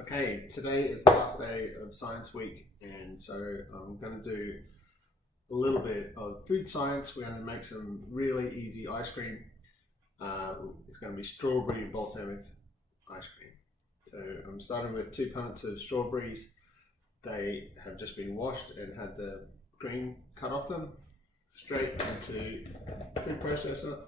Okay, today is the last day of science week, and so I'm going to do a little bit of food science. We're going to make some really easy ice cream. It's going to be strawberry balsamic ice cream. So I'm starting with 2 punnets of strawberries. They have just been washed and had the green cut off them. Straight into food processor.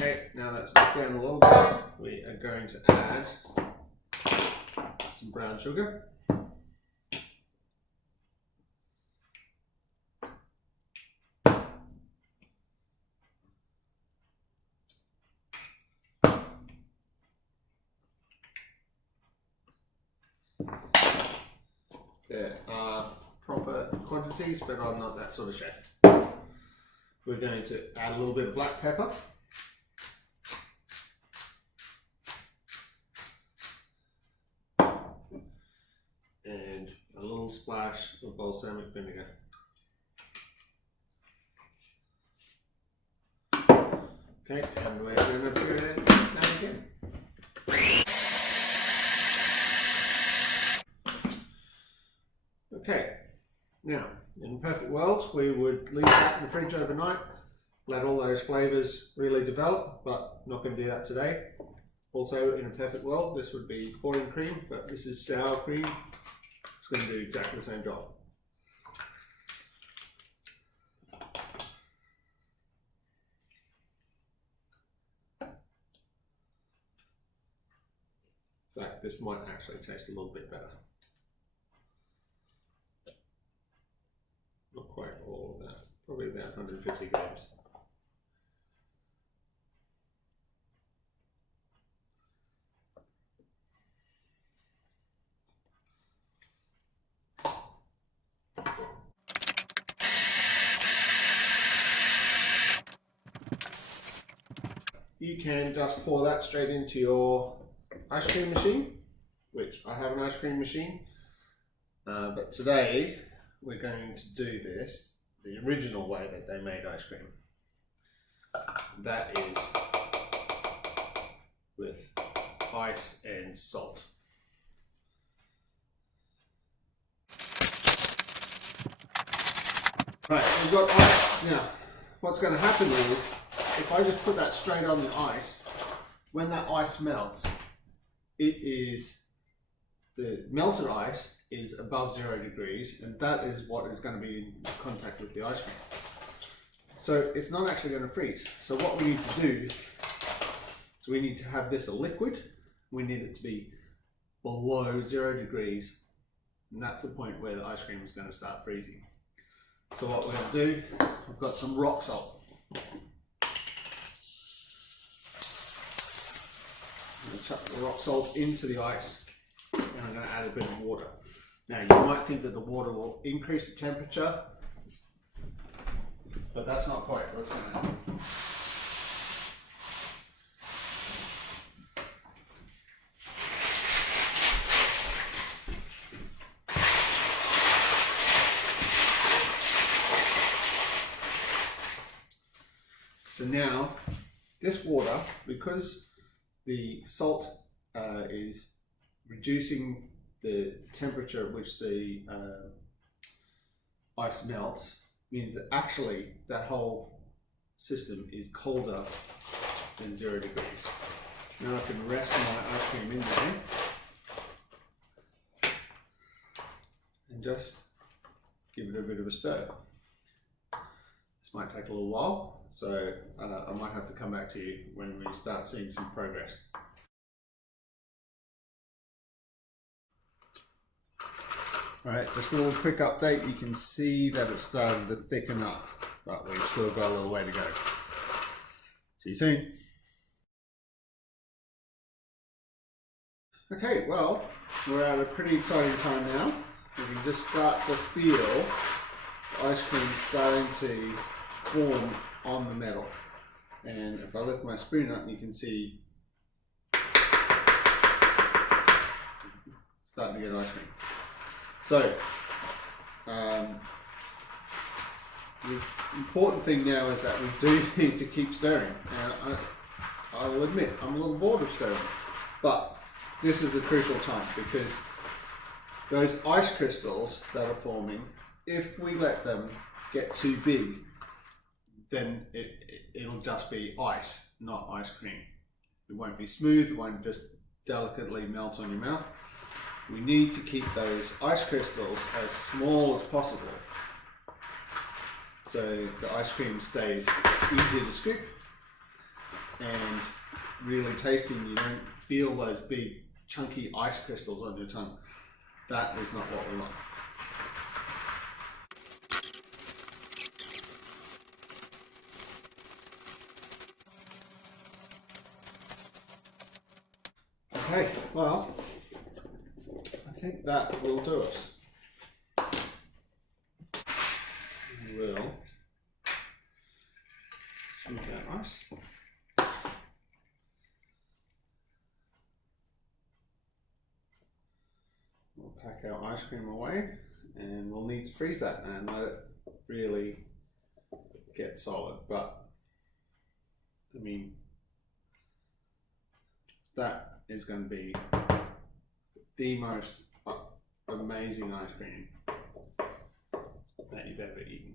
Okay, now that's knocked down a little bit. We are going to add some brown sugar. There are proper quantities, but I'm not that sort of chef. We're going to add a little bit of black pepper. And a little splash of balsamic vinegar. Okay, and we're going to put it down again. Okay, now in a perfect world we would leave that in the fridge overnight, let all those flavours really develop, but not going to do that today. Also, in a perfect world, this would be pouring cream, but this is sour cream. It's going to do exactly the same job. In fact, this might actually taste a little bit better. Not quite all of that, probably about 150 grams. You can just pour that straight into your ice cream machine, which I have an ice cream machine, but today we're going to do this the original way that they made ice cream. That is with ice and salt. Right, we've got ice. Now, what's going to happen is, if I just put that straight on the ice, when that ice melts, the melted ice is above 0 degrees, and that is what is going to be in contact with the ice cream. So it's not actually going to freeze. So what we need to do is we need to have this a liquid. We need it to be below 0 degrees, and that's the point where the ice cream is going to start freezing. So what we're going to do, we've got some rock salt. I'm going to chuck the rock salt into the ice, and I'm going to add a bit of water. Now you might think that the water will increase the temperature, but that's not quite what's going to happen. So now this water, because the salt is reducing the temperature at which the ice melts, means that actually that whole system is colder than 0 degrees. Now I can rest my ice cream in there and just give it a bit of a stir. This might take a little while, so I might have to come back to you when we start seeing some progress. Alright, just a little quick update. You can see that it's starting to thicken up, but we've still got a little way to go. See you soon. Okay, well, we're at a pretty exciting time now. You can just start to feel the ice cream starting to form on the metal. And if I lift my spoon up, you can see starting to get ice cream. So the important thing now is that we do need to keep stirring. And I'll admit, I'm a little bored of stirring, but this is the crucial time, because those ice crystals that are forming, if we let them get too big, then it'll just be ice, not ice cream. It won't be smooth, it won't just delicately melt on your mouth. We need to keep those ice crystals as small as possible, so the ice cream stays easier to scoop and really tasty, and you don't feel those big chunky ice crystals on your tongue. That is not what we want. Okay, well, I think that will do it. We will smooth that ice. We'll pack our ice cream away, and we'll need to freeze that and let it really get solid. But I mean, that is going to be the most amazing ice cream that you've ever eaten.